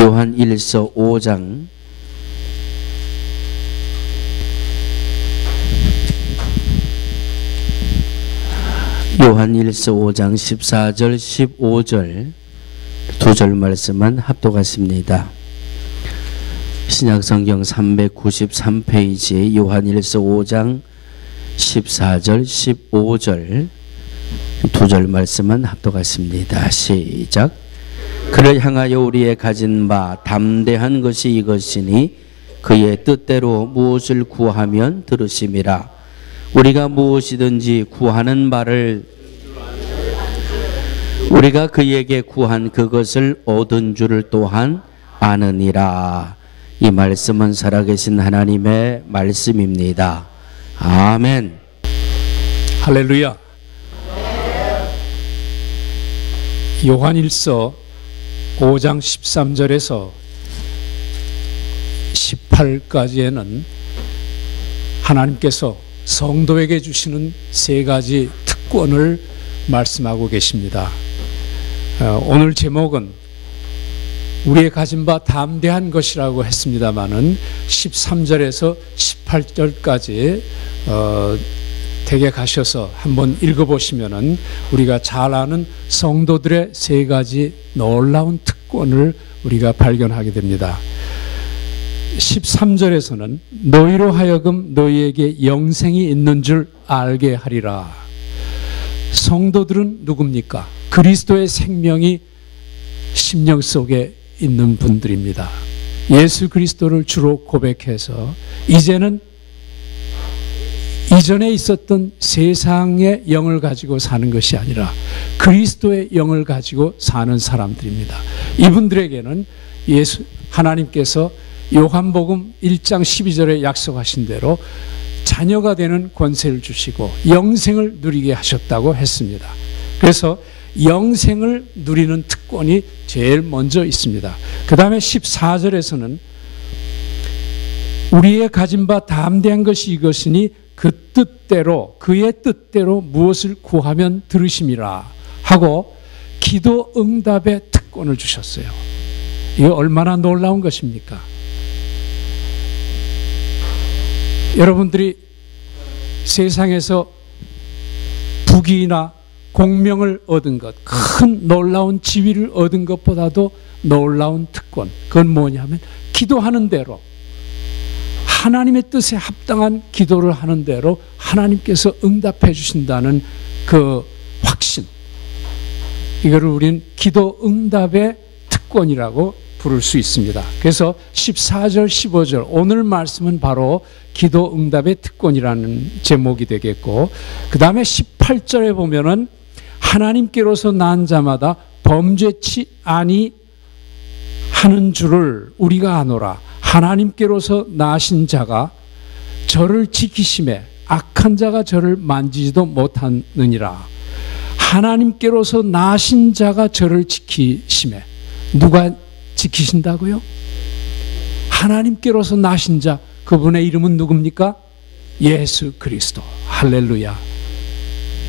요한 1서 5장 요한 1서 5장 14절 15절 두 절 말씀만 합독하십니다. 신약성경 393페이지 요한 1서 5장 14절 15절 두 절 말씀만 합독하십니다. 시작. 그를 향하여 우리의 가진 바 담대한 것이 이것이니 그의 뜻대로 무엇을 구하면 들으심이라. 우리가 무엇이든지 구하는 바를 우리가 그에게 구한 그것을 얻은 줄을 또한 아느니라. 이 말씀은 살아계신 하나님의 말씀입니다. 아멘. 할렐루야. 요한일서 5장 13절에서 18까지에는 하나님께서 성도에게 주시는 세 가지 특권을 말씀하고 계십니다. 오늘 제목은 우리의 가진 바 담대한 것이라고 했습니다마는 13절에서 18절까지 댁에 가셔서 한번 읽어보시면은 우리가 잘 아는 성도들의 세 가지 놀라운 특권을 우리가 발견하게 됩니다. 13절에서는 너희로 하여금 너희에게 영생이 있는 줄 알게 하리라. 성도들은 누굽니까? 그리스도의 생명이 심령 속에 있는 분들입니다. 예수 그리스도를 주로 고백해서 이제는 이전에 있었던 세상의 영을 가지고 사는 것이 아니라 그리스도의 영을 가지고 사는 사람들입니다. 이분들에게는 하나님께서 요한복음 1장 12절에 약속하신 대로 자녀가 되는 권세를 주시고 영생을 누리게 하셨다고 했습니다. 그래서 영생을 누리는 특권이 제일 먼저 있습니다. 그 다음에 14절에서는 우리의 가진 바 담대한 것이 이것이니 그 뜻대로 그의 뜻대로 무엇을 구하면 들으심이라 하고 기도 응답의 특권을 주셨어요. 이게 얼마나 놀라운 것입니까? 여러분들이 세상에서 부귀나 공명을 얻은 것, 큰 놀라운 지위를 얻은 것보다도 놀라운 특권, 그건 뭐냐면 기도하는 대로 하나님의 뜻에 합당한 기도를 하는 대로 하나님께서 응답해 주신다는 그 확신, 이거를 우리는 기도 응답의 특권이라고 부를 수 있습니다. 그래서 14절 15절 오늘 말씀은 바로 기도 응답의 특권이라는 제목이 되겠고, 그 다음에 18절에 보면은 하나님께로서 난 자마다 범죄치 아니하는 줄을 우리가 아노라. 하나님께로서 나신 자가 저를 지키심에 악한 자가 저를 만지지도 못하느니라. 하나님께로서 나신 자가 저를 지키심에, 누가 지키신다고요? 하나님께로서 나신 자, 그분의 이름은 누굽니까? 예수 그리스도. 할렐루야.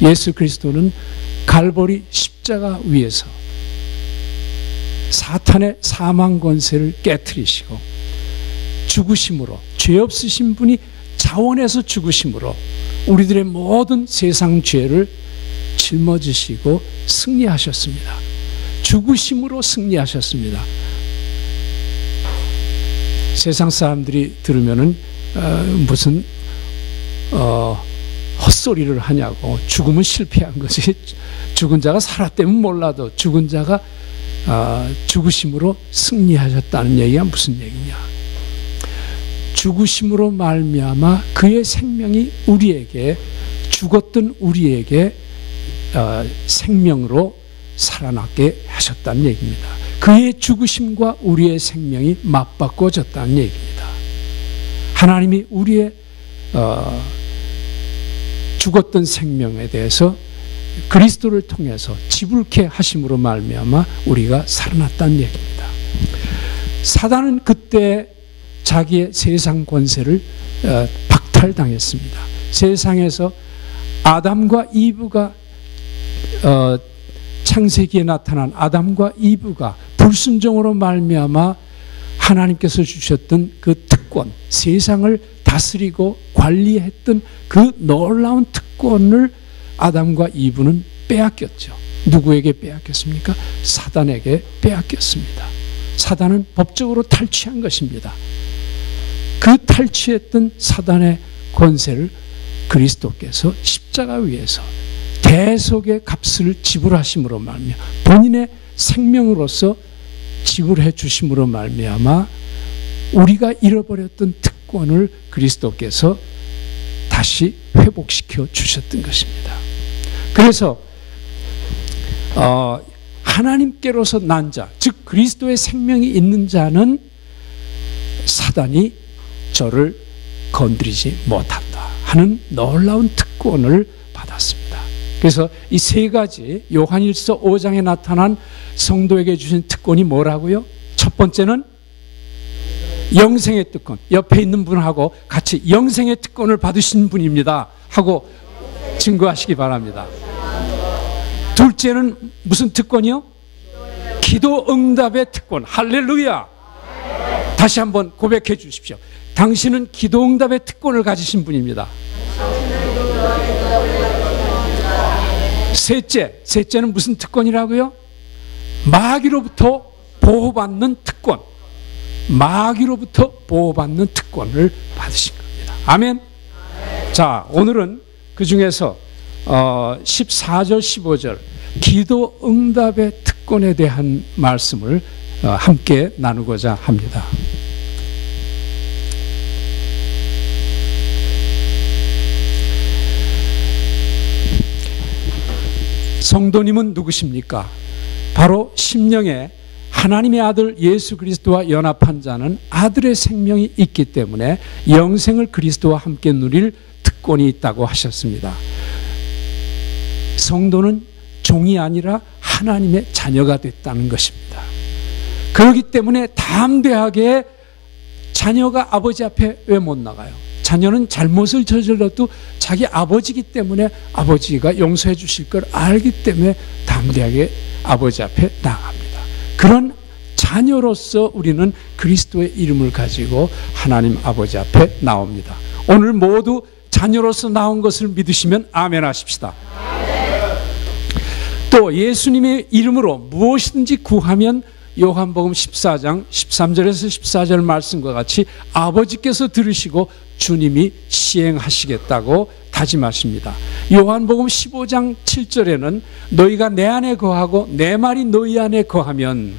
예수 그리스도는 갈보리 십자가 위에서 사탄의 사망 권세를 깨트리시고 죽으심으로, 죄 없으신 분이 자원해서 죽으심으로 우리들의 모든 세상 죄를 짊어지시고 승리하셨습니다. 죽으심으로 승리하셨습니다. 세상 사람들이 들으면은 무슨 헛소리를 하냐고, 죽음은 실패한 것이, 죽은 자가 살았다면 몰라도 죽은 자가 죽으심으로 승리하셨다는 얘기가 무슨 얘기냐. 죽으심으로 말미암아 그의 생명이 우리에게, 죽었던 우리에게 생명으로 살아나게 하셨다는 얘기입니다. 그의 죽으심과 우리의 생명이 맞바꿔졌다는 얘기입니다. 하나님이 우리의 죽었던 생명에 대해서 그리스도를 통해서 지불케 하심으로 말미암아 우리가 살아났다는 얘기입니다. 사단은 그때 자기의 세상 권세를 박탈당했습니다. 세상에서 아담과 이브가 창세기에 나타난 아담과 이브가 불순종으로 말미암아 하나님께서 주셨던 그 특권, 세상을 다스리고 관리했던 그 놀라운 특권을 아담과 이브는 빼앗겼죠. 누구에게 빼앗겼습니까? 사단에게 빼앗겼습니다. 사단은 법적으로 탈취한 것입니다. 그 탈취했던 사단의 권세를 그리스도께서 십자가 위에서 대속의 값을 지불하심으로 말미암아 본인의 생명으로서 지불해 주심으로 말미암아 우리가 잃어버렸던 특권을 그리스도께서 다시 회복시켜 주셨던 것입니다. 그래서 하나님께로서 난 자, 즉 그리스도의 생명이 있는 자는 사단이 저를 건드리지 못한다 하는 놀라운 특권을 받았습니다. 그래서 이 세 가지 요한일서 5장에 나타난 성도에게 주신 특권이 뭐라고요? 첫 번째는 영생의 특권. 옆에 있는 분하고 같이 영생의 특권을 받으신 분입니다 하고 증거하시기 바랍니다. 둘째는 무슨 특권이요? 기도 응답의 특권. 할렐루야. 다시 한번 고백해 주십시오. 당신은 기도 응답의 특권을 가지신 분입니다. 셋째는 무슨 특권이라고요? 마귀로부터 보호받는 특권. 마귀로부터 보호받는 특권을 받으신 겁니다. 아멘. 자, 오늘은 그 중에서 14절 15절 기도 응답의 특권에 대한 말씀을 함께 나누고자 합니다. 성도님은 누구십니까? 바로 심령에 하나님의 아들 예수 그리스도와 연합한 자는 아들의 생명이 있기 때문에 영생을 그리스도와 함께 누릴 특권이 있다고 하셨습니다. 성도는 종이 아니라 하나님의 자녀가 됐다는 것입니다. 그렇기 때문에 담대하게 자녀가 아버지 앞에 왜 못 나가요? 자녀는 잘못을 저질러도 자기 아버지이기 때문에 아버지가 용서해 주실 걸 알기 때문에 담대하게 아버지 앞에 나갑니다. 그런 자녀로서 우리는 그리스도의 이름을 가지고 하나님 아버지 앞에 나옵니다. 오늘 모두 자녀로서 나온 것을 믿으시면 아멘 하십시다. 또 예수님의 이름으로 무엇이든지 구하면 요한복음 14장 13절에서 14절 말씀과 같이 아버지께서 들으시고 주님이 시행하시겠다고 다짐하십니다. 요한복음 15장 7절에는 너희가 내 안에 거하고 내 말이 너희 안에 거하면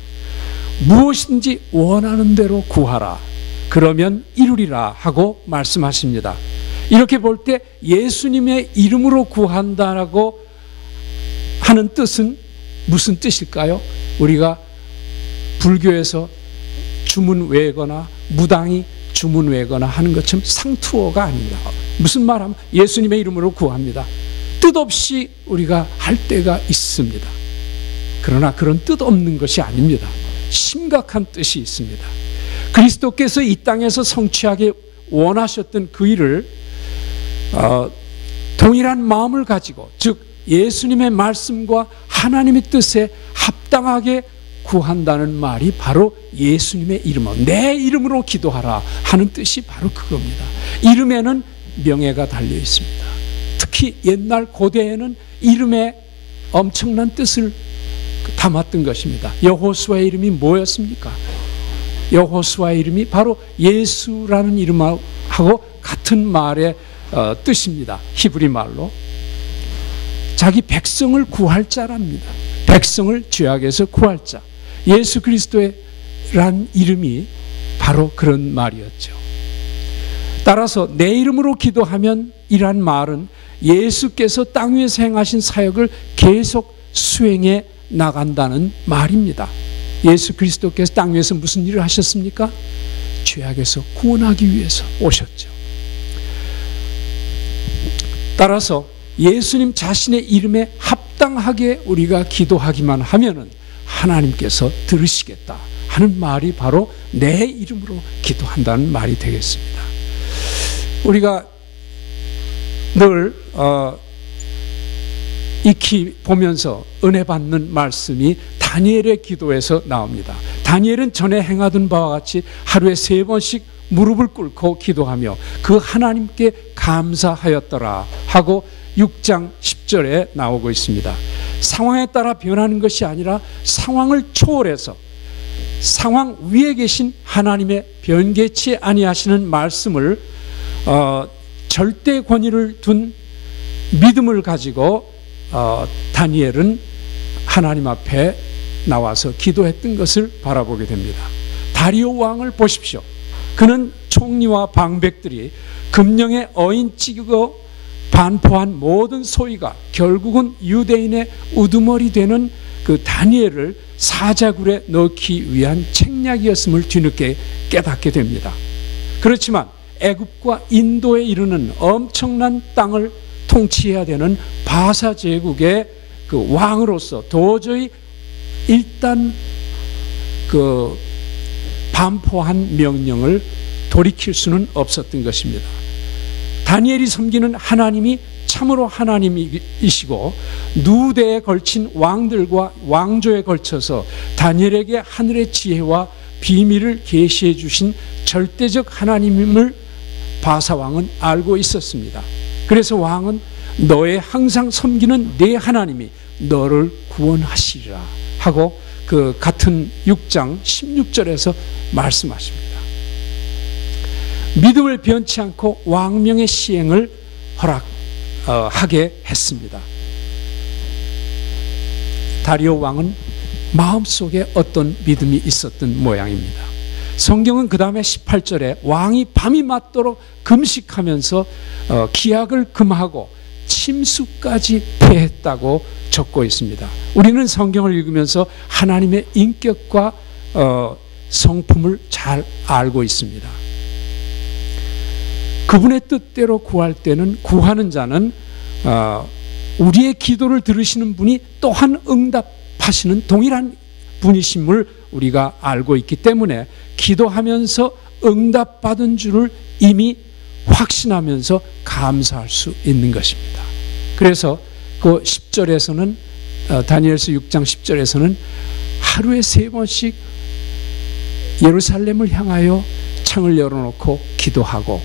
무엇이든지 원하는 대로 구하라. 그러면 이루리라 하고 말씀하십니다. 이렇게 볼 때 예수님의 이름으로 구한다라고 하는 뜻은 무슨 뜻일까요? 우리가 불교에서 주문 외거나 무당이 주문 외거나 하는 것처럼 상투어가 아닙니다. 무슨 말하면 예수님의 이름으로 구합니다. 뜻없이 우리가 할 때가 있습니다. 그러나 그런 뜻없는 것이 아닙니다. 심각한 뜻이 있습니다. 그리스도께서 이 땅에서 성취하기 원하셨던 그 일을 동일한 마음을 가지고, 즉 예수님의 말씀과 하나님의 뜻에 합당하게 구한다는 말이 바로 예수님의 이름으로, 내 이름으로 기도하라 하는 뜻이 바로 그겁니다. 이름에는 명예가 달려 있습니다. 특히 옛날 고대에는 이름에 엄청난 뜻을 담았던 것입니다. 여호수아의 이름이 뭐였습니까? 여호수아의 이름이 바로 예수라는 이름하고 같은 말의 뜻입니다. 히브리 말로 자기 백성을 구할 자랍니다. 백성을 죄악에서 구할 자. 예수 그리스도란 이름이 바로 그런 말이었죠. 따라서 내 이름으로 기도하면 이란 말은 예수께서 땅 위에서 행하신 사역을 계속 수행해 나간다는 말입니다. 예수 그리스도께서 땅 위에서 무슨 일을 하셨습니까? 죄악에서 구원하기 위해서 오셨죠. 따라서 예수님 자신의 이름에 합당하게 우리가 기도하기만 하면은 하나님께서 들으시겠다 하는 말이 바로 내 이름으로 기도한다는 말이 되겠습니다. 우리가 늘 익히 보면서 은혜 받는 말씀이 다니엘의 기도에서 나옵니다. 다니엘은 전에 행하던 바와 같이 하루에 3번씩 무릎을 꿇고 기도하며 그 하나님께 감사하였더라 하고 6장 10절에 나오고 있습니다. 상황에 따라 변하는 것이 아니라 상황을 초월해서 상황 위에 계신 하나님의 변개치 아니하시는 말씀을 절대 권위를 둔 믿음을 가지고 다니엘은 하나님 앞에 나와서 기도했던 것을 바라보게 됩니다. 다리오 왕을 보십시오. 그는 총리와 방백들이 금령에 어인 찍고 반포한 모든 소위가 결국은 유대인의 우두머리 되는 그 다니엘을 사자굴에 넣기 위한 책략이었음을 뒤늦게 깨닫게 됩니다. 그렇지만 애굽과 인도에 이르는 엄청난 땅을 통치해야 되는 바사 제국의 그 왕으로서 도저히 일단 그 반포한 명령을 돌이킬 수는 없었던 것입니다. 다니엘이 섬기는 하나님이 참으로 하나님이시고 누대에 걸친 왕들과 왕조에 걸쳐서 다니엘에게 하늘의 지혜와 비밀을 계시해 주신 절대적 하나님임을 바사왕은 알고 있었습니다. 그래서 왕은 너의 항상 섬기는 내 하나님이 너를 구원하시리라 하고 그 같은 6장 16절에서 말씀하십니다. 믿음을 변치 않고 왕명의 시행을 허락하게 했습니다. 다리오 왕은 마음속에 어떤 믿음이 있었던 모양입니다. 성경은 그 다음에 18절에 왕이 밤이 맞도록 금식하면서 기약을 금하고 침수까지 패했다고 적고 있습니다. 우리는 성경을 읽으면서 하나님의 인격과 성품을 잘 알고 있습니다. 그분의 뜻대로 구할 때는 구하는 자는 우리의 기도를 들으시는 분이 또한 응답하시는 동일한 분이심을 우리가 알고 있기 때문에 기도하면서 응답받은 줄을 이미 확신하면서 감사할 수 있는 것입니다. 그래서 그 10절에서는 다니엘서 6장 10절에서는 하루에 3번씩 예루살렘을 향하여 창을 열어놓고 기도하고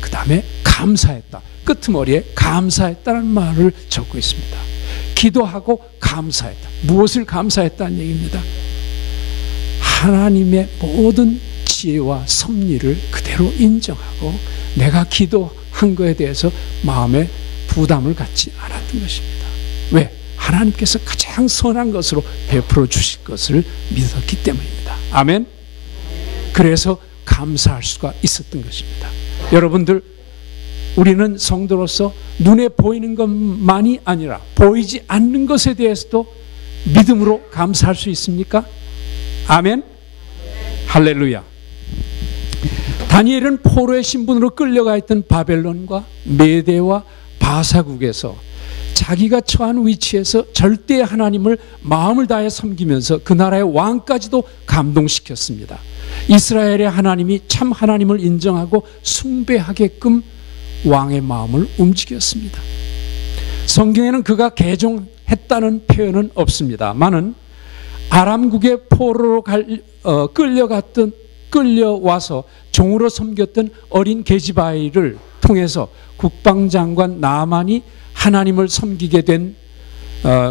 그 다음에 감사했다. 끄트머리에 감사했다는 말을 적고 있습니다. 기도하고 감사했다. 무엇을 감사했다는 얘기입니다. 하나님의 모든 지혜와 섭리를 그대로 인정하고 내가 기도한 것에 대해서 마음에 부담을 갖지 않았던 것입니다. 왜? 하나님께서 가장 선한 것으로 베풀어 주실 것을 믿었기 때문입니다. 아멘. 그래서 감사할 수가 있었던 것입니다. 여러분들, 우리는 성도로서 눈에 보이는 것만이 아니라 보이지 않는 것에 대해서도 믿음으로 감사할 수 있습니까? 아멘. 할렐루야. 다니엘은 포로의 신분으로 끌려가 있던 바벨론과 메대와 바사국에서 자기가 처한 위치에서 절대 하나님을 마음을 다해 섬기면서 그 나라의 왕까지도 감동시켰습니다. 이스라엘의 하나님이 참 하나님을 인정하고 숭배하게끔 왕의 마음을 움직였습니다. 성경에는 그가 개종했다는 표현은 없습니다만은 아람국의 포로로 끌려와서 종으로 섬겼던 어린 게지바이를 통해서 국방장관 나만이 하나님을 섬기게 된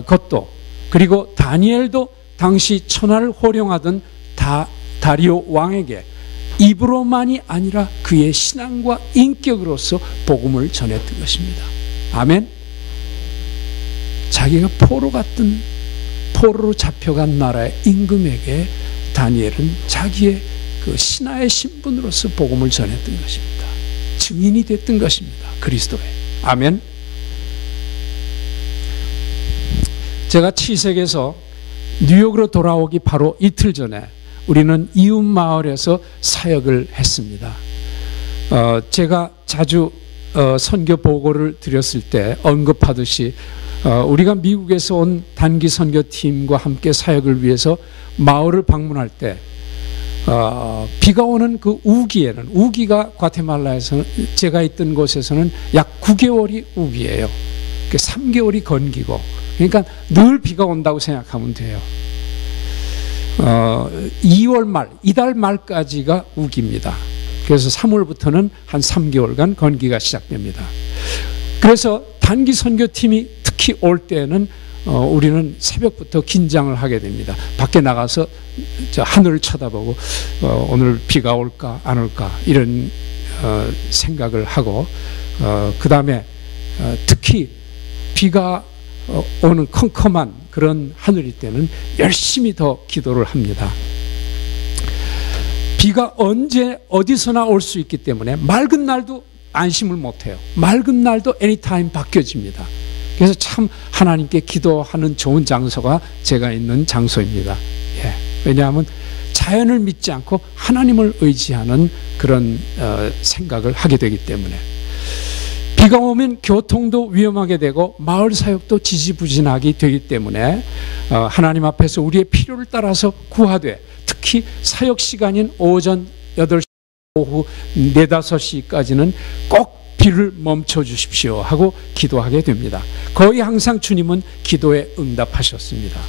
것도, 그리고 다니엘도 당시 천하를 호령하던 다리오 왕에게 입으로만이 아니라 그의 신앙과 인격으로서 복음을 전했던 것입니다. 아멘. 자기가 포로로 잡혀간 나라의 임금에게 다니엘은 자기의 그 신하의 신분으로서 복음을 전했던 것입니다. 증인이 됐던 것입니다. 그리스도의. 아멘. 제가 치색에서 뉴욕으로 돌아오기 바로 이틀 전에 우리는 이웃 마을에서 사역을 했습니다. 제가 자주 선교 보고를 드렸을 때 언급하듯이 우리가 미국에서 온 단기 선교팀과 함께 사역을 위해서 마을을 방문할 때 비가 오는 그 우기에는, 우기가 과테말라에서는, 제가 있던 곳에서는 약 9개월이 우기예요. 3개월이 건기고 그러니까 늘 비가 온다고 생각하면 돼요. 2월 말, 이달 말까지가 우기입니다. 그래서 3월부터는 한 3개월간 건기가 시작됩니다. 그래서 단기 선교팀이 특히 올 때는 우리는 새벽부터 긴장을 하게 됩니다. 밖에 나가서 하늘을 쳐다보고 오늘 비가 올까 안 올까 이런 생각을 하고, 그 다음에 특히 비가 오는 컴컴한 그런 하늘일 때는 열심히 더 기도를 합니다. 비가 언제 어디서나 올 수 있기 때문에 맑은 날도 안심을 못해요. 맑은 날도 애니타임 바뀌어집니다. 그래서 참 하나님께 기도하는 좋은 장소가 제가 있는 장소입니다. 예. 왜냐하면 자연을 믿지 않고 하나님을 의지하는 그런 생각을 하게 되기 때문에. 비가 오면 교통도 위험하게 되고 마을 사역도 지지부진하게 되기 때문에 하나님 앞에서 우리의 필요를 따라서 구하되, 특히 사역 시간인 오전 8시, 오후 4, 5시까지는 꼭 비를 멈춰 주십시오 하고 기도하게 됩니다. 거의 항상 주님은 기도에 응답하셨습니다.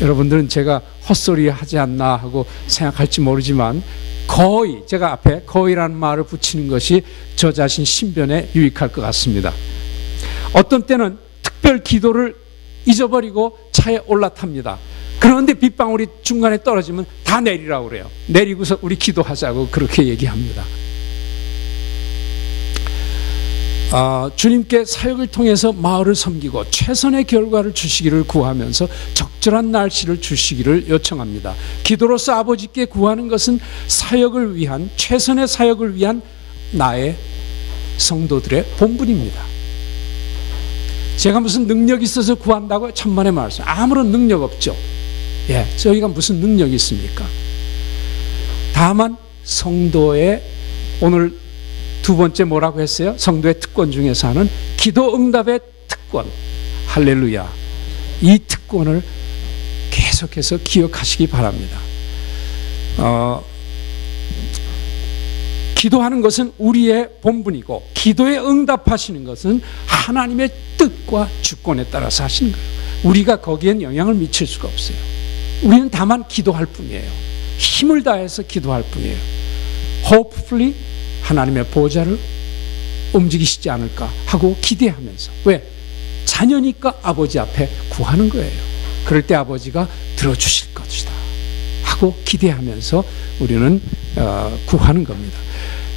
여러분들은 제가 헛소리 하지 않나 하고 생각할지 모르지만, 거의, 제가 앞에 거의라는 말을 붙이는 것이 저 자신 신변에 유익할 것 같습니다. 어떤 때는 특별 기도를 잊어버리고 차에 올라탑니다. 그런데 빗방울이 중간에 떨어지면 다 내리라고 그래요. 내리고서 우리 기도하자고 그렇게 얘기합니다. 주님께 사역을 통해서 마을을 섬기고 최선의 결과를 주시기를 구하면서 적절한 날씨를 주시기를 요청합니다. 기도로서 아버지께 구하는 것은 사역을 위한, 최선의 사역을 위한 나의 성도들의 본분입니다. 제가 무슨 능력이 있어서 구한다고 천만의 말씀, 아무런 능력 없죠. 예, 저희가 무슨 능력이 있습니까? 다만 성도의, 오늘 두 번째 뭐라고 했어요? 성도의 특권 중에서 하는 기도 응답의 특권. 할렐루야. 이 특권을 계속해서 기억하시기 바랍니다. 기도하는 것은 우리의 본분이고, 기도에 응답하시는 것은 하나님의 뜻과 주권에 따라서 하시는 거예요. 우리가 거기엔 영향을 미칠 수가 없어요. 우리는 다만 기도할 뿐이에요. 힘을 다해서 기도할 뿐이에요. Hopefully 하나님의 보좌를 움직이시지 않을까 하고 기대하면서. 왜? 자녀니까 아버지 앞에 구하는 거예요. 그럴 때 아버지가 들어주실 것이다 하고 기대하면서 우리는 구하는 겁니다.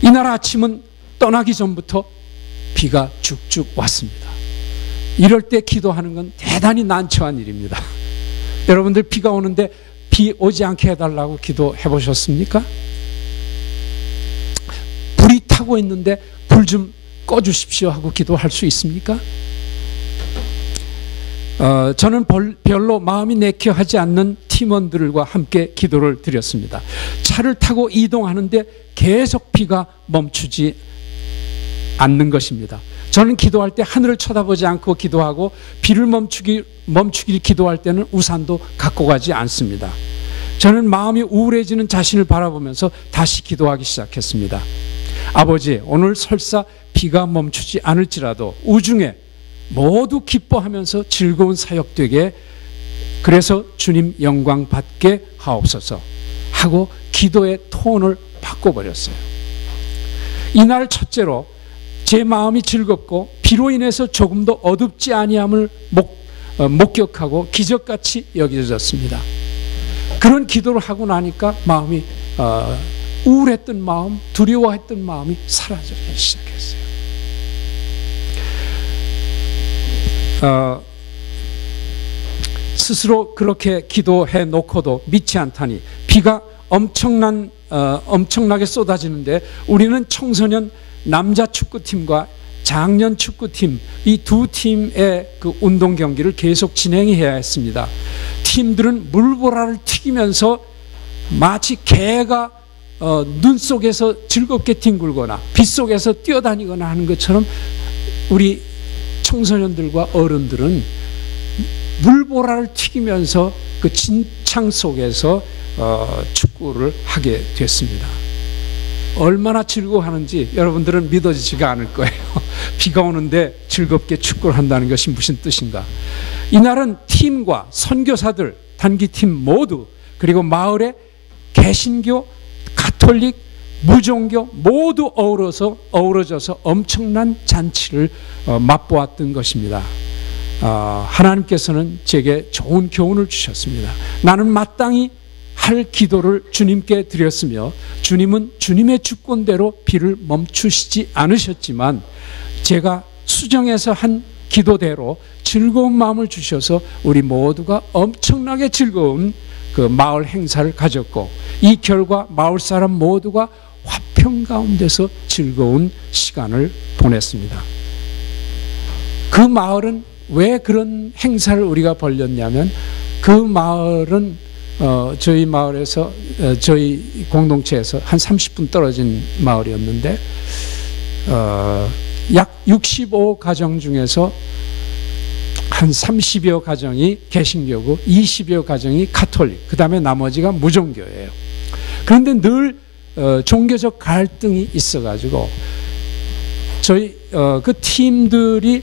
이날 아침은 떠나기 전부터 비가 쭉쭉 왔습니다. 이럴 때 기도하는 건 대단히 난처한 일입니다. 여러분들 비가 오는데 비 오지 않게 해달라고 기도해 보셨습니까? 불이 타고 있는데 불 좀 꺼주십시오 하고 기도할 수 있습니까? 저는 별로 마음이 내켜하지 않는 팀원들과 함께 기도를 드렸습니다. 차를 타고 이동하는데 계속 비가 멈추지 않는 것입니다. 저는 기도할 때 하늘을 쳐다보지 않고 기도하고, 비를 멈추길 기도할 때는 우산도 갖고 가지 않습니다. 저는 마음이 우울해지는 자신을 바라보면서 다시 기도하기 시작했습니다. 아버지, 오늘 설사 비가 멈추지 않을지라도 우중에 모두 기뻐하면서 즐거운 사역되게, 그래서 주님 영광 받게 하옵소서 하고 기도의 톤을 바꿔버렸어요. 이날 첫째로 제 마음이 즐겁고 비로 인해서 조금 더 어둡지 아니함을 목격하고 기적같이 여겨졌습니다. 그런 기도를 하고 나니까 마음이 우울했던 마음, 두려워했던 마음이 사라지기 시작했어요. 스스로 그렇게 기도해 놓고도 믿지 않다니, 비가 엄청나게 쏟아지는데 우리는 청소년 남자 축구팀과 장년 축구팀, 이 두 팀의 그 운동 경기를 계속 진행해야 했습니다. 팀들은 물보라를 튀기면서 마치 개가 눈 속에서 즐겁게 뒹굴거나 빗속에서 뛰어다니거나 하는 것처럼 우리 청소년들과 어른들은 물보라를 튀기면서 그 진창 속에서 축구를 하게 됐습니다. 얼마나 즐거워하는지 여러분들은 믿어지지가 않을 거예요. 비가 오는데 즐겁게 축구를 한다는 것이 무슨 뜻인가. 이날은 팀과 선교사들, 단기팀 모두, 그리고 마을의 개신교, 가톨릭, 무종교 모두 어우러져서 엄청난 잔치를 맛보았던 것입니다. 하나님께서는 제게 좋은 교훈을 주셨습니다. 나는 마땅히 할 기도를 주님께 드렸으며 주님은 주님의 주권대로 비를 멈추시지 않으셨지만 제가 수정해서 한 기도대로 즐거운 마음을 주셔서 우리 모두가 엄청나게 즐거운 그 마을 행사를 가졌고 이 결과 마을 사람 모두가 화평 가운데서 즐거운 시간을 보냈습니다. 그 마을은 왜 그런 행사를 우리가 벌였냐면 그 마을은 저희 마을에서 저희 공동체에서 한 30분 떨어진 마을이었는데 약 65가정 중에서 한 30여 가정이 개신교고 20여 가정이 가톨릭, 그 다음에 나머지가 무종교예요. 그런데 늘 종교적 갈등이 있어가지고 저희 그 팀들이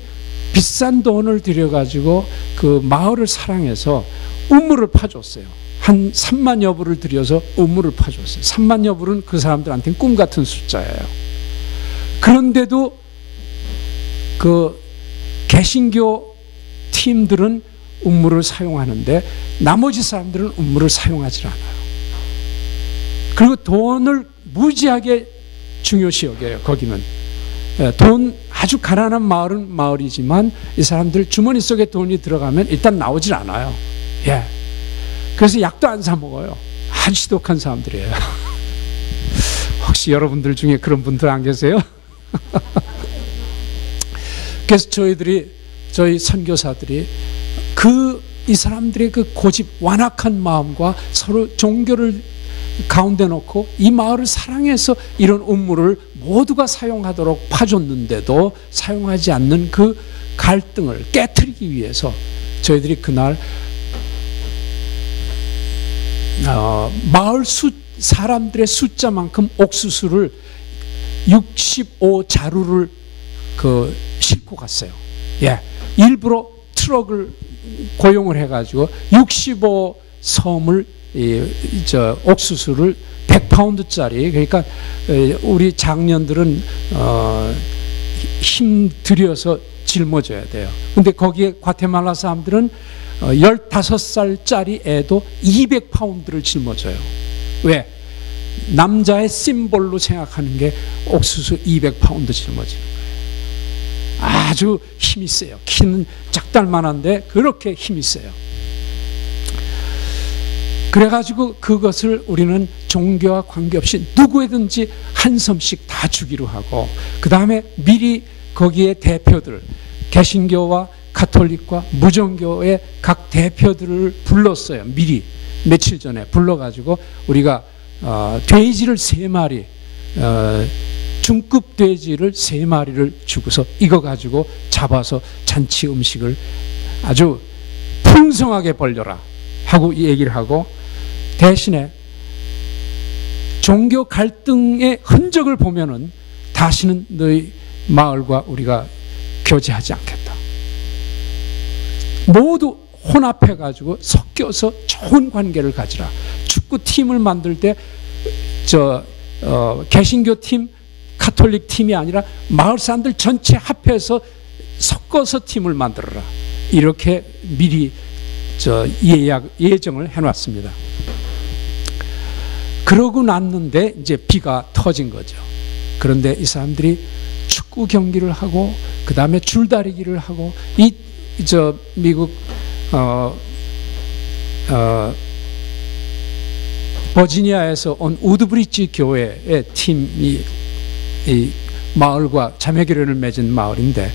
비싼 돈을 들여가지고 그 마을을 사랑해서 우물을 파줬어요. 한 3만여 불을 들여서 우물을 파줬어요. 3만여 불은 그 사람들한테는 꿈 같은 숫자예요. 그런데도 그 개신교 팀들은 우물을 사용하는데 나머지 사람들은 우물을 사용하지 않아요. 그리고 돈을 무지하게 중요시 여겨요. 거기는 돈, 아주 가난한 마을은 마을이지만 이 사람들 주머니 속에 돈이 들어가면 일단 나오질 않아요. 예. 그래서 약도 안 사 먹어요. 아주 지독한 사람들이에요. 혹시 여러분들 중에 그런 분들 안 계세요? 그래서 저희 선교사들이 이 사람들의 그 고집 완악한 마음과 서로 종교를 가운데 놓고 이 마을을 사랑해서 이런 우물을 모두가 사용하도록 파줬는데도 사용하지 않는 그 갈등을 깨트리기 위해서 저희들이 그날 마을 사람들의 숫자만큼 옥수수를 65자루를 싣고 갔어요. 예, 일부러 트럭을 고용을 해가지고 65섬을 옥수수를 100파운드짜리, 그러니까 우리 장년들은 힘 들여서 짊어져야 돼요. 근데 거기에 과테말라 사람들은 15살짜리 애도 200파운드를 짊어져요. 왜? 남자의 심볼로 생각하는 게 옥수수 200파운드 짊어지는 거예요. 아주 힘이 세요. 키는 작달만한데 그렇게 힘이 세요. 그래가지고 그것을 우리는 종교와 관계없이 누구에든지 한 섬씩 다 주기로 하고, 그 다음에 미리 거기에 대표들, 개신교와 가톨릭과 무종교의 각 대표들을 불렀어요. 미리 며칠 전에 불러가지고 우리가 돼지를 3마리, 중급 돼지를 3마리를 주고서 이거 가지고 잡아서 잔치 음식을 아주 풍성하게 벌려라 하고 얘기를 하고, 대신에 종교 갈등의 흔적을 보면은 다시는 너희 마을과 우리가 교제하지 않겠다. 모두 혼합해가지고 섞여서 좋은 관계를 가지라. 축구팀을 만들 때 개신교 팀, 가톨릭 팀이 아니라 마을 사람들 전체 합해서 섞어서 팀을 만들어라. 이렇게 미리 예정을 해놨습니다. 그러고 났는데 이제 비가 터진 거죠. 그런데 이 사람들이 축구 경기를 하고 그 다음에 줄다리기를 하고 미국 버지니아에서 온 우드브리지 교회의 팀이 이 마을과 자매교련을 맺은 마을인데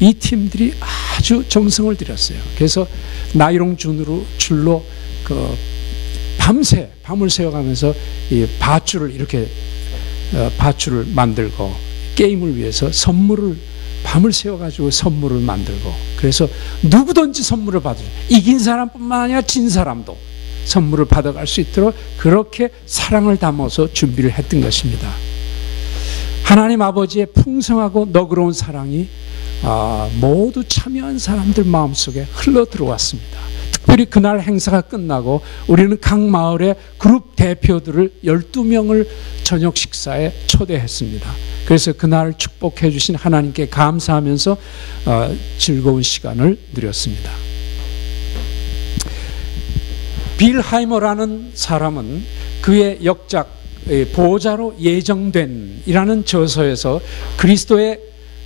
이 팀들이 아주 정성을 들였어요. 그래서 나이롱 줄로 밤을 새워가면서 이 밧줄을 이렇게 밧줄을 만들고 게임을 위해서 밤을 새워가지고 선물을 만들고, 그래서 누구든지 선물을 받을, 이긴 사람뿐만 아니라 진 사람도 선물을 받아갈 수 있도록 그렇게 사랑을 담아서 준비를 했던 것입니다. 하나님 아버지의 풍성하고 너그러운 사랑이 모두 참여한 사람들 마음속에 흘러 들어왔습니다. 특별히 그날 행사가 끝나고 우리는 각 마을의 그룹 대표들을 12명을 저녁 식사에 초대했습니다. 그래서 그날 축복해 주신 하나님께 감사하면서 즐거운 시간을 누렸습니다. 빌 하이머라는 사람은 그의 역작 보호자로 예정된 이라는 저서에서 그리스도의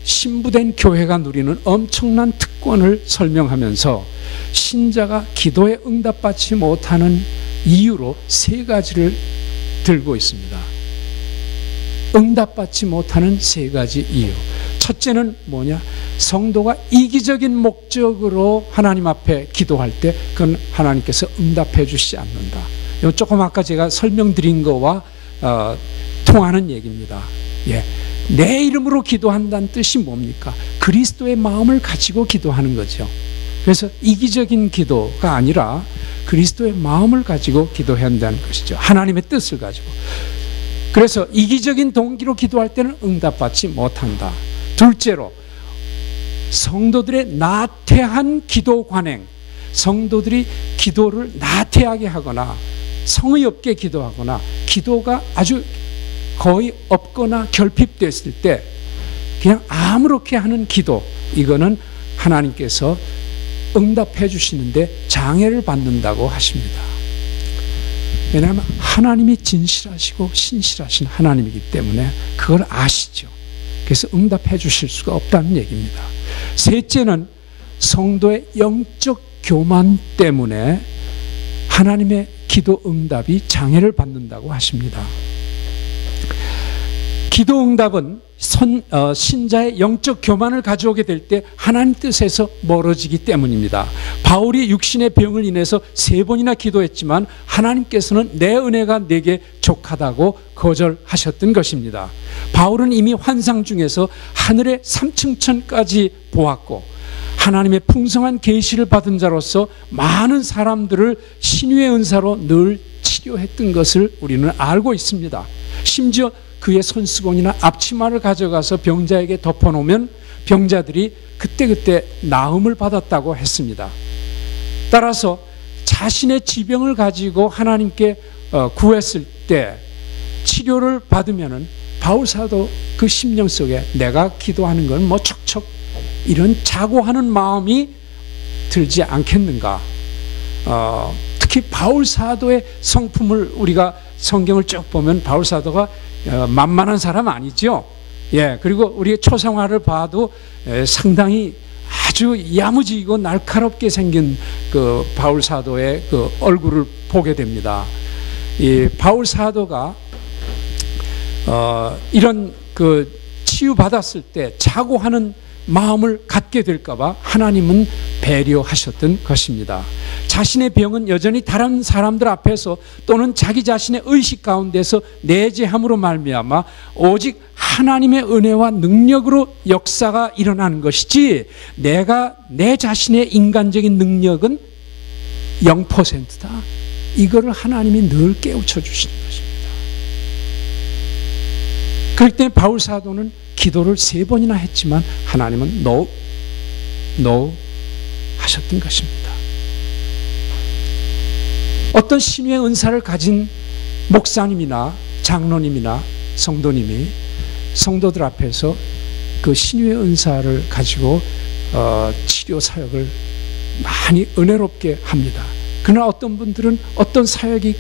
신부된 교회가 누리는 엄청난 특권을 설명하면서 신자가 기도에 응답받지 못하는 이유로 3가지를 들고 있습니다. 응답받지 못하는 3가지 이유. 첫째는 뭐냐? 성도가 이기적인 목적으로 하나님 앞에 기도할 때 그건 하나님께서 응답해 주시지 않는다. 이거 조금 아까 제가 설명드린 거와 통하는 얘기입니다. 예. 내 이름으로 기도한다는 뜻이 뭡니까? 그리스도의 마음을 가지고 기도하는 거죠. 그래서 이기적인 기도가 아니라 그리스도의 마음을 가지고 기도해야 한다는 것이죠. 하나님의 뜻을 가지고. 그래서 이기적인 동기로 기도할 때는 응답받지 못한다. 둘째로 성도들의 나태한 기도 관행, 성도들이 기도를 나태하게 하거나 성의 없게 기도하거나 기도가 아주 거의 없거나 결핍됐을 때 그냥 아무렇게 하는 기도, 이거는 하나님께서 응답해 주시는데 장애를 받는다고 하십니다. 왜냐하면 하나님이 진실하시고 신실하신 하나님이기 때문에 그걸 아시죠. 그래서 응답해 주실 수가 없다는 얘기입니다. 셋째는 성도의 영적 교만 때문에 하나님의 기도 응답이 장애를 받는다고 하십니다. 기도 응답은 신자의 영적 교만을 가져오게 될 때 하나님 뜻에서 멀어지기 때문입니다. 바울이 육신의 병을 인해서 3번이나 기도했지만 하나님께서는 내 은혜가 내게 족하다고 거절하셨던 것입니다. 바울은 이미 환상 중에서 하늘의 3층천까지 보았고 하나님의 풍성한 계시를 받은 자로서 많은 사람들을 신유의 은사로 늘 치료했던 것을 우리는 알고 있습니다. 심지어 그의 손수건이나 앞치마를 가져가서 병자에게 덮어놓으면 병자들이 그때그때 나음을 받았다고 했습니다. 따라서 자신의 지병을 가지고 하나님께 구했을 때 치료를 받으면은 바울사도 그 심령 속에 내가 기도하는 건 뭐 척척 이런 자고하는 마음이 들지 않겠는가. 특히 바울사도의 성품을 우리가 성경을 쭉 보면 바울사도가 만만한 사람 아니죠. 예, 그리고 우리 초상화를 봐도 상당히 아주 야무지고 날카롭게 생긴 그 바울 사도의 그 얼굴을 보게 됩니다. 이 바울 사도가 이런 그 치유 받았을 때 자고하는 마음을 갖게 될까봐 하나님은 배려하셨던 것입니다. 자신의 병은 여전히 다른 사람들 앞에서 또는 자기 자신의 의식 가운데서 내재함으로 말미암아 오직 하나님의 은혜와 능력으로 역사가 일어나는 것이지 내가 내 자신의 인간적인 능력은 0%다. 이거를 하나님이 늘 깨우쳐 주시는 것입니다. 그럴 때 바울 사도는 기도를 3번이나 했지만 하나님은 no 하셨던 것입니다. 어떤 신유의 은사를 가진 목사님이나 장로님이나 성도님이 성도들 앞에서 그 신유의 은사를 가지고 치료 사역을 많이 은혜롭게 합니다. 그러나 어떤 분들은 어떤 사역이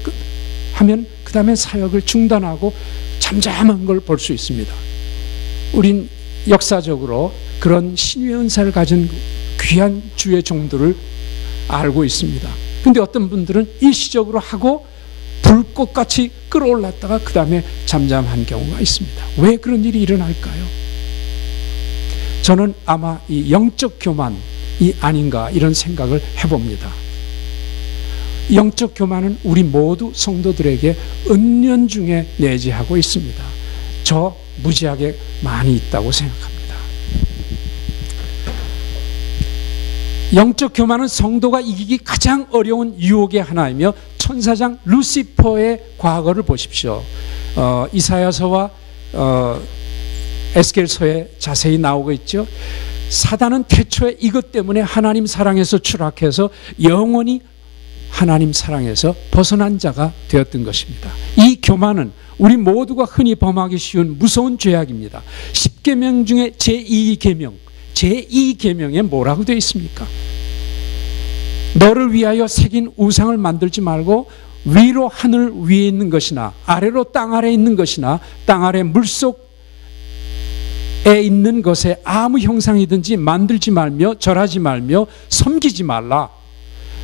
하면 그 다음에 사역을 중단하고 잠잠한 걸 볼 수 있습니다. 우린 역사적으로 그런 신유의 은사를 가진 귀한 주의 종들을 알고 있습니다. 근데 어떤 분들은 일시적으로 하고 불꽃같이 끌어올랐다가 그 다음에 잠잠한 경우가 있습니다. 왜 그런 일이 일어날까요? 저는 아마 이 영적 교만이 아닌가 이런 생각을 해봅니다. 영적 교만은 우리 모두 성도들에게 은연중에 내재하고 있습니다. 저 무지하게 많이 있다고 생각합니다. 영적 교만은 성도가 이기기 가장 어려운 유혹의 하나이며 천사장 루시퍼의 과거를 보십시오. 이사야서와 에스겔서에 자세히 나오고 있죠. 사단은 태초에 이것 때문에 하나님 사랑에서 추락해서 영원히 하나님 사랑에서 벗어난 자가 되었던 것입니다. 이 교만은 우리 모두가 흔히 범하기 쉬운 무서운 죄악입니다. 10계명 중에 제2계명에 뭐라고 되어 있습니까? 너를 위하여 새긴 우상을 만들지 말고 위로 하늘 위에 있는 것이나 아래로 땅 아래에 있는 것이나 땅 아래 물속에 있는 것에 아무 형상이든지 만들지 말며 절하지 말며 섬기지 말라.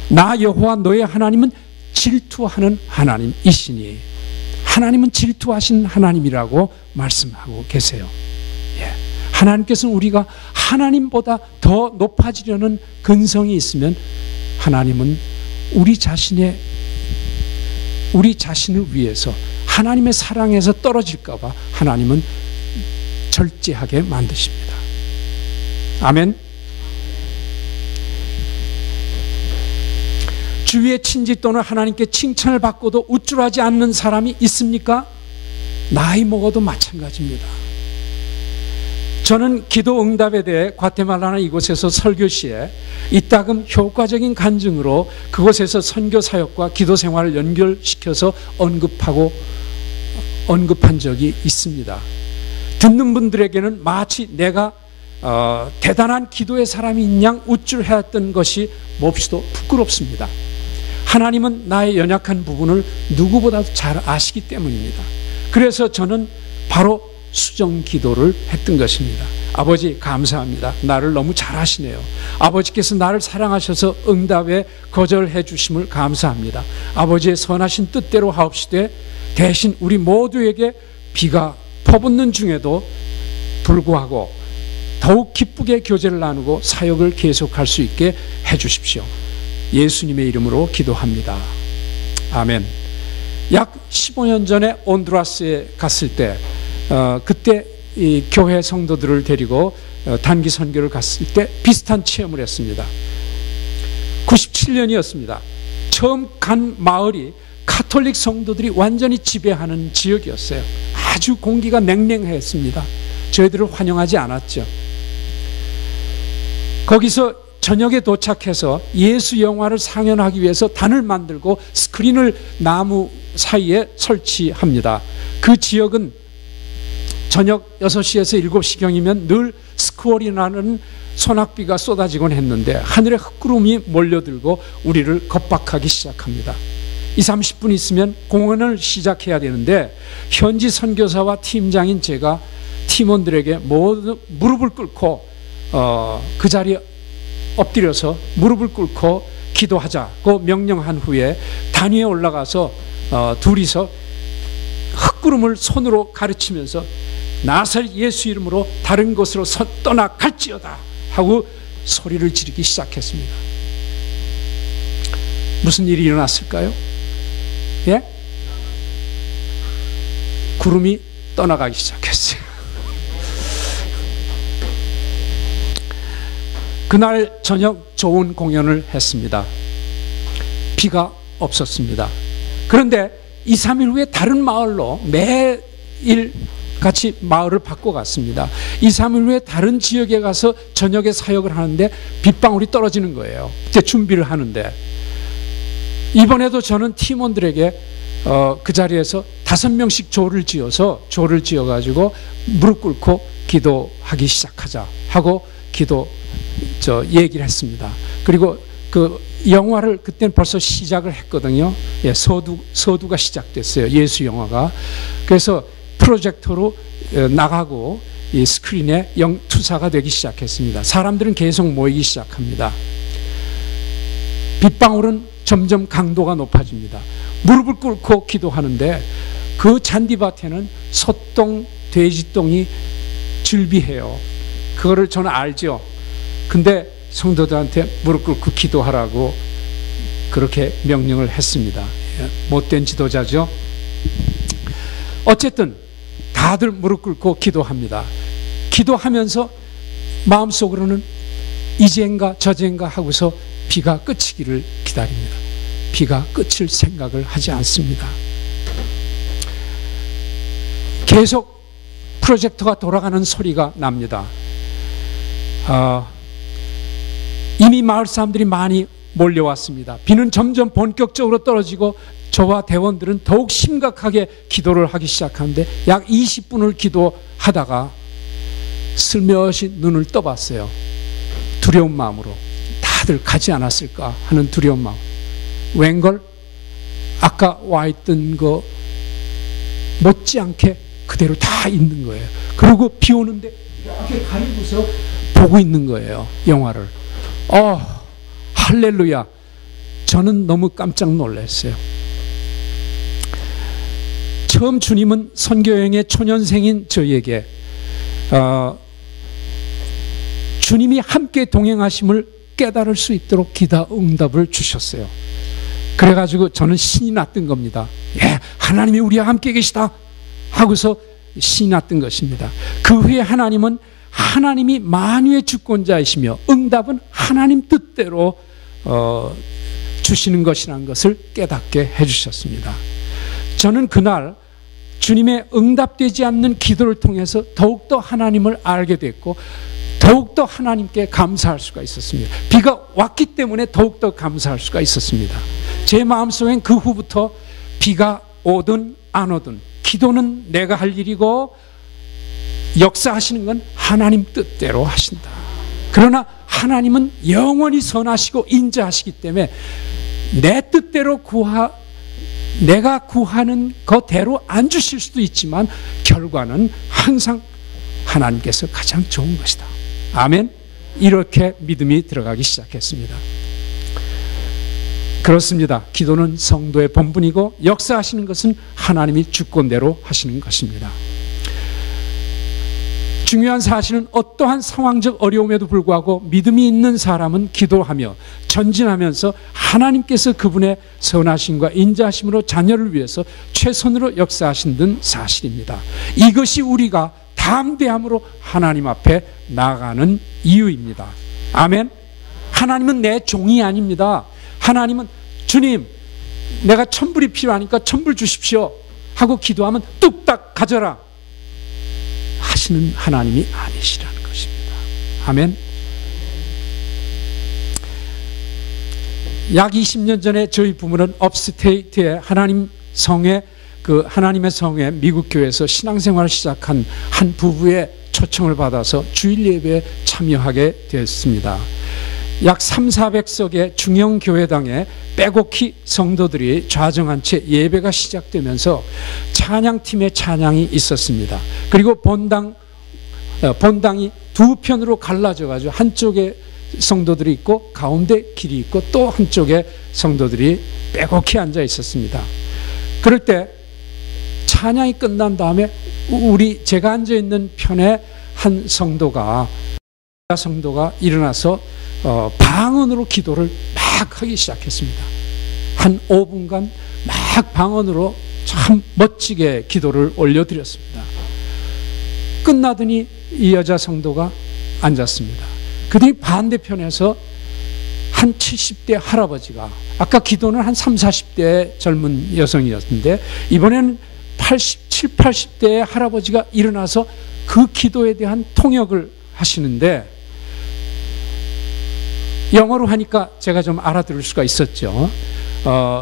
나 여호와 너의 하나님은 질투하는 하나님이시니. 하나님은 질투하신 하나님이라고 말씀하고 계세요. 하나님께서는 우리가 하나님보다 더 높아지려는 근성이 있으면 하나님은 우리 자신을 위해서 하나님의 사랑에서 떨어질까 봐 하나님은 절제하게 만드십니다. 아멘. 주위의 친지 또는 하나님께 칭찬을 받고도 우쭐하지 않는 사람이 있습니까? 나이 먹어도 마찬가지입니다. 저는 기도 응답에 대해 과테말라나 이곳에서 설교 시에 이따금 효과적인 간증으로 그곳에서 선교 사역과 기도 생활을 연결시켜서 언급한 적이 있습니다. 듣는 분들에게는 마치 내가 대단한 기도의 사람인 양 우쭐해왔던 것이 몹시도 부끄럽습니다. 하나님은 나의 연약한 부분을 누구보다도 잘 아시기 때문입니다. 그래서 저는 바로 수정 기도를 했던 것입니다. 아버지 감사합니다. 나를 너무 잘 아시네요. 아버지께서 나를 사랑하셔서 응답에 거절해 주심을 감사합니다. 아버지의 선하신 뜻대로 하옵시되 대신 우리 모두에게 비가 퍼붓는 중에도 불구하고 더욱 기쁘게 교제를 나누고 사역을 계속할 수 있게 해 주십시오. 예수님의 이름으로 기도합니다. 아멘. 약 15년 전에 온두라스에 갔을 때 그때 이 교회 성도들을 데리고 단기 선교를 갔을 때 비슷한 체험을 했습니다. 97년이었습니다. 처음 간 마을이 가톨릭 성도들이 완전히 지배하는 지역이었어요. 아주 공기가 냉랭했습니다. 저희들을 환영하지 않았죠. 거기서 저녁에 도착해서 예수 영화를 상연하기 위해서 단을 만들고 스크린을 나무 사이에 설치합니다. 그 지역은 저녁 6시에서 7시경이면 늘 스코어리라는 소낙비가 쏟아지곤 했는데 하늘에 흙구름이 몰려들고 우리를 겁박하기 시작합니다. 20-30분 있으면 공연을 시작해야 되는데 현지 선교사와 팀장인 제가 팀원들에게 모두 무릎을 꿇고 그 자리에 엎드려서 무릎을 꿇고 기도하자고 명령한 후에 단 위에 올라가서 둘이서 흙구름을 손으로 가르치면서 나사렛 예수 이름으로 다른 곳으로 떠나갈지어다 하고 소리를 지르기 시작했습니다. 무슨 일이 일어났을까요? 예? 구름이 떠나가기 시작했어요. 그날 저녁 좋은 공연을 했습니다. 비가 없었습니다. 그런데 2-3일 후에 다른 마을로 매일 같이 마을을 바꿔갔습니다. 2-3일 후에 다른 지역에 가서 저녁에 사역을 하는데 빗방울이 떨어지는 거예요. 그때 준비를 하는데 이번에도 저는 팀원들에게 그 자리에서 5명씩 조를 지어가지고 무릎 꿇고 기도하기 시작하자 하고 얘기를 했습니다. 그리고 그 영화를 그때는 벌써 시작을 했거든요. 예, 서두가 시작됐어요. 예수 영화가. 그래서 프로젝터로 나가고 이 스크린에 투사가 되기 시작했습니다. 사람들은 계속 모이기 시작합니다. 빗방울은 점점 강도가 높아집니다. 무릎을 꿇고 기도하는데 그 잔디밭에는 소똥, 돼지똥이 즐비해요. 그거를 저는 알죠. 근데 성도들한테 무릎 꿇고 기도하라고 그렇게 명령을 했습니다. 못된 지도자죠. 어쨌든 다들 무릎 꿇고 기도합니다. 기도하면서 마음속으로는 이젠가 저젠가 하고서 비가 그치기를 기다립니다. 비가 그칠 생각을 하지 않습니다. 계속 프로젝터가 돌아가는 소리가 납니다. 이미 마을 사람들이 많이 몰려왔습니다. 비는 점점 본격적으로 떨어지고 저와 대원들은 더욱 심각하게 기도를 하기 시작하는데 약 20분을 기도하다가 슬며시 눈을 떠봤어요. 두려운 마음으로. 다들 가지 않았을까 하는 두려운 마음. 웬걸 아까 와 있던 거 못지않게 그대로 다 있는 거예요. 그리고 비 오는데 이렇게 가리고서 보고 있는 거예요. 영화를. 할렐루야. 저는 너무 깜짝 놀랐어요. 처음 주님은 선교여행의 초년생인 저희에게 주님이 함께 동행하심을 깨달을 수 있도록 기도 응답을 주셨어요. 그래가지고 저는 신이 났던 겁니다. 하나님이 우리와 함께 계시다 하고서 신이 났던 것입니다. 그 후에 하나님은 하나님이 만유의 주권자이시며 응답은 하나님 뜻대로 주시는 것이라는 것을 깨닫게 해주셨습니다. 저는 그날 주님의 응답되지 않는 기도를 통해서 더욱더 하나님을 알게 됐고 더욱더 하나님께 감사할 수가 있었습니다. 비가 왔기 때문에 더욱더 감사할 수가 있었습니다. 제 마음속엔 그 후부터 비가 오든 안 오든 기도는 내가 할 일이고 역사하시는 건 하나님 뜻대로 하신다. 그러나 하나님은 영원히 선하시고 인자하시기 때문에 내 뜻대로 내가 구하는 것대로 안 주실 수도 있지만 결과는 항상 하나님께서 가장 좋은 것이다. 아멘. 이렇게 믿음이 들어가기 시작했습니다. 그렇습니다. 기도는 성도의 본분이고 역사하시는 것은 하나님이 주권대로 하시는 것입니다. 중요한 사실은 어떠한 상황적 어려움에도 불구하고 믿음이 있는 사람은 기도하며 전진하면서 하나님께서 그분의 선하심과 인자하심으로 자녀를 위해서 최선으로 역사하신다는 사실입니다. 이것이 우리가 담대함으로 하나님 앞에 나아가는 이유입니다. 아멘. 하나님은 내 종이 아닙니다. 하나님은 주님 내가 천불이 필요하니까 천불 주십시오 하고 기도하면 뚝딱 가져라 하시는 하나님이 아니시라는 것입니다. 아멘. 약 20년 전에 저희 부모는 업스테이트의 하나님의 성에 미국 교회에서 신앙생활을 시작한 한 부부의 초청을 받아서 주일 예배에 참여하게 됐습니다. 약 300~400석의 중형 교회당에 빼곡히 성도들이 좌정한 채 예배가 시작되면서 찬양팀의 찬양이 있었습니다. 그리고 본당이 두 편으로 갈라져 가지고 한쪽에 성도들이 있고 가운데 길이 있고 또 한쪽에 성도들이 빼곡히 앉아 있었습니다. 그럴 때 찬양이 끝난 다음에 제가 앉아 있는 편에 한 성도가 일어나서 방언으로 기도를 막 하기 시작했습니다. 한 5분간 막 방언으로 참 멋지게 기도를 올려드렸습니다. 끝나더니 이 여자 성도가 앉았습니다. 그들이 반대편에서 한 70대 할아버지가, 아까 기도는 한 30, 40대 젊은 여성이었는데 이번에는 70, 80대의 할아버지가 일어나서 그 기도에 대한 통역을 하시는데 영어로 하니까 제가 좀 알아들을 수가 있었죠.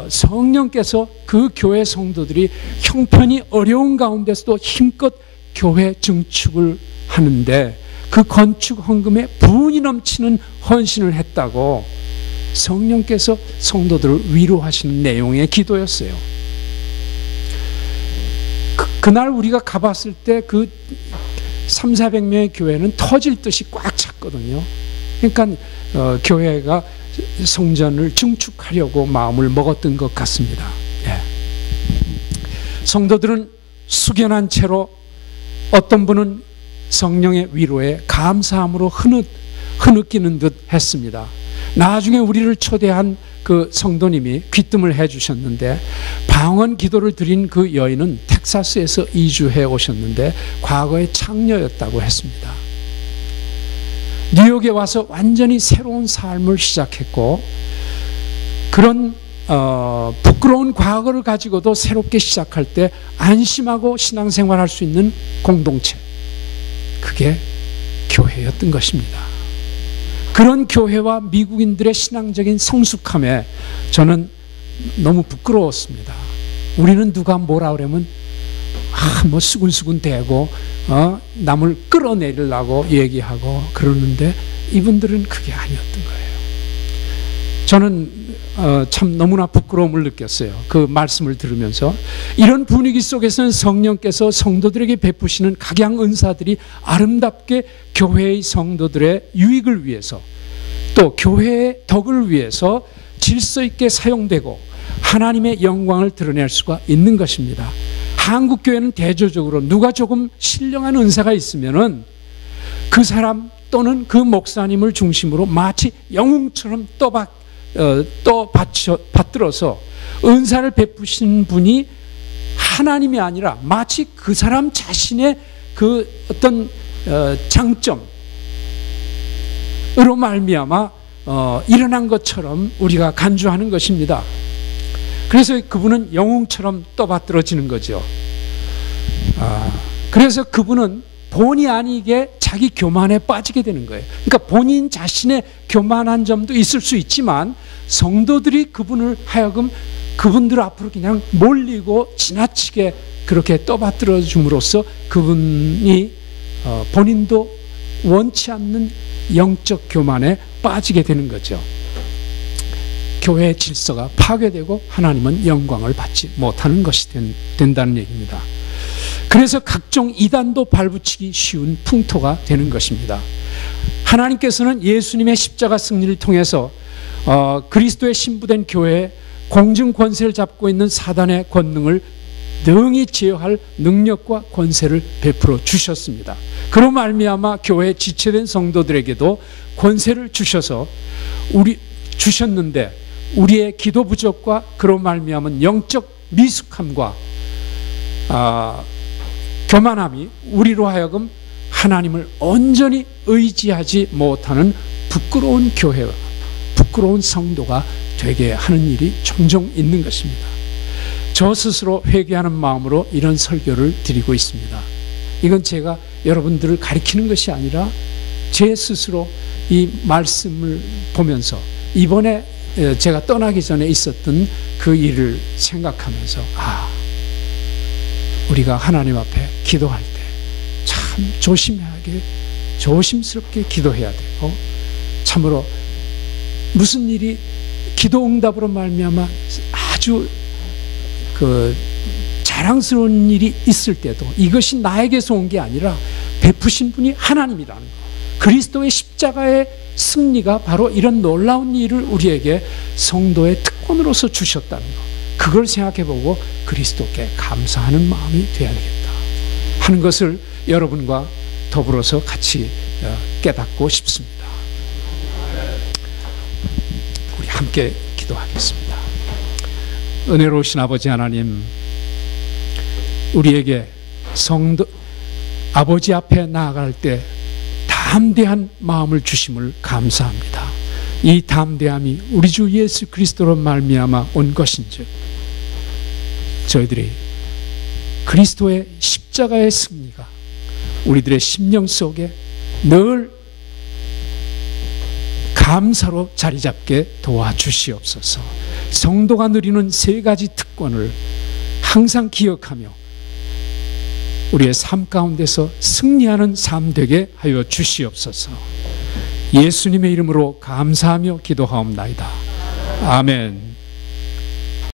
성령께서 그 교회 성도들이 형편이 어려운 가운데서도 힘껏 교회 증축을 하는데 그 건축 헌금에 분이 넘치는 헌신을 했다고 성령께서 성도들을 위로하시는 내용의 기도였어요. 그날 우리가 가봤을 때 그 300~400명의 교회는 터질 듯이 꽉 찼거든요. 그러니까 교회가 성전을 증축하려고 마음을 먹었던 것 같습니다. 성도들은 숙연한 채로 어떤 분은 성령의 위로에 감사함으로 흐느끼는 듯 했습니다. 나중에 우리를 초대한 그 성도님이 귀뜸을 해주셨는데 방언 기도를 드린 그 여인은 텍사스에서 이주해 오셨는데 과거에 창녀였다고 했습니다. 뉴욕에 와서 완전히 새로운 삶을 시작했고 그런 부끄러운 과거를 가지고도 새롭게 시작할 때 안심하고 신앙생활할 수 있는 공동체, 그게 교회였던 것입니다. 그런 교회와 미국인들의 신앙적인 성숙함에 저는 너무 부끄러웠습니다. 우리는 누가 뭐라 그러면 뭐 수근수근 대고 남을 끌어내리려고 얘기하고 그러는데 이분들은 그게 아니었던 거예요. 저는 참 너무나 부끄러움을 느꼈어요. 그 말씀을 들으면서. 이런 분위기 속에서는 성령께서 성도들에게 베푸시는 각양 은사들이 아름답게 교회의 성도들의 유익을 위해서 또 교회의 덕을 위해서 질서 있게 사용되고 하나님의 영광을 드러낼 수가 있는 것입니다. 한국 교회는 대조적으로 누가 조금 신령한 은사가 있으면은 그 사람 또는 그 목사님을 중심으로 마치 영웅처럼 받들어서 은사를 베푸신 분이 하나님이 아니라 마치 그 사람 자신의 그 어떤 장점으로 말미암아 일어난 것처럼 우리가 간주하는 것입니다. 그래서 그분은 영웅처럼 떠받들어지는 거죠. 그래서 그분은 본의 아니게 자기 교만에 빠지게 되는 거예요. 그러니까 본인 자신의 교만한 점도 있을 수 있지만 성도들이 그분을 하여금 그분들 앞으로 그냥 몰리고 지나치게 그렇게 떠받들어 줌으로써 그분이 본인도 원치 않는 영적 교만에 빠지게 되는 거죠. 교회의 질서가 파괴되고 하나님은 영광을 받지 못하는 것이 된다는 얘기입니다. 그래서 각종 이단도 발붙이기 쉬운 풍토가 되는 것입니다. 하나님께서는 예수님의 십자가 승리를 통해서 그리스도의 신부된 교회에 공중 권세를 잡고 있는 사단의 권능을 능히 제어할 능력과 권세를 베풀어 주셨습니다. 그로 말미암아 교회에 지체된 성도들에게도 권세를 주셨는데 우리의 기도 부족과 그로 말미암은 영적 미숙함과 교만함이 우리로 하여금 하나님을 온전히 의지하지 못하는 부끄러운 교회와 부끄러운 성도가 되게 하는 일이 종종 있는 것입니다. 저 스스로 회개하는 마음으로 이런 설교를 드리고 있습니다. 이건 제가 여러분들을 가리키는 것이 아니라 제 스스로 이 말씀을 보면서 이번에 제가 떠나기 전에 있었던 그 일을 생각하면서 우리가 하나님 앞에 기도할 때 참 조심스럽게 기도해야 되고 참으로 무슨 일이 기도 응답으로 말미암아 아주 자랑스러운 일이 있을 때도 이것이 나에게서 온 게 아니라 베푸신 분이 하나님이라는 것, 그리스도의 십자가의 승리가 바로 이런 놀라운 일을 우리에게 성도의 특권으로서 주셨다는 것, 그걸 생각해보고 그리스도께 감사하는 마음이 되어야 되겠다 하는 것을 여러분과 더불어서 같이 깨닫고 싶습니다. 우리 함께 기도하겠습니다. 은혜로우신 아버지 하나님, 우리에게 아버지 앞에 나아갈 때 담대한 마음을 주심을 감사합니다. 이 담대함이 우리 주 예수 그리스도로 말미암아 온 것인즉 저희들이 그리스도의 십자가의 승리가 우리들의 심령 속에 늘 감사로 자리 잡게 도와주시옵소서. 성도가 누리는 세 가지 특권을 항상 기억하며 우리의 삶 가운데서 승리하는 삶 되게 하여 주시옵소서. 예수님의 이름으로 감사하며 기도하옵나이다. 아멘.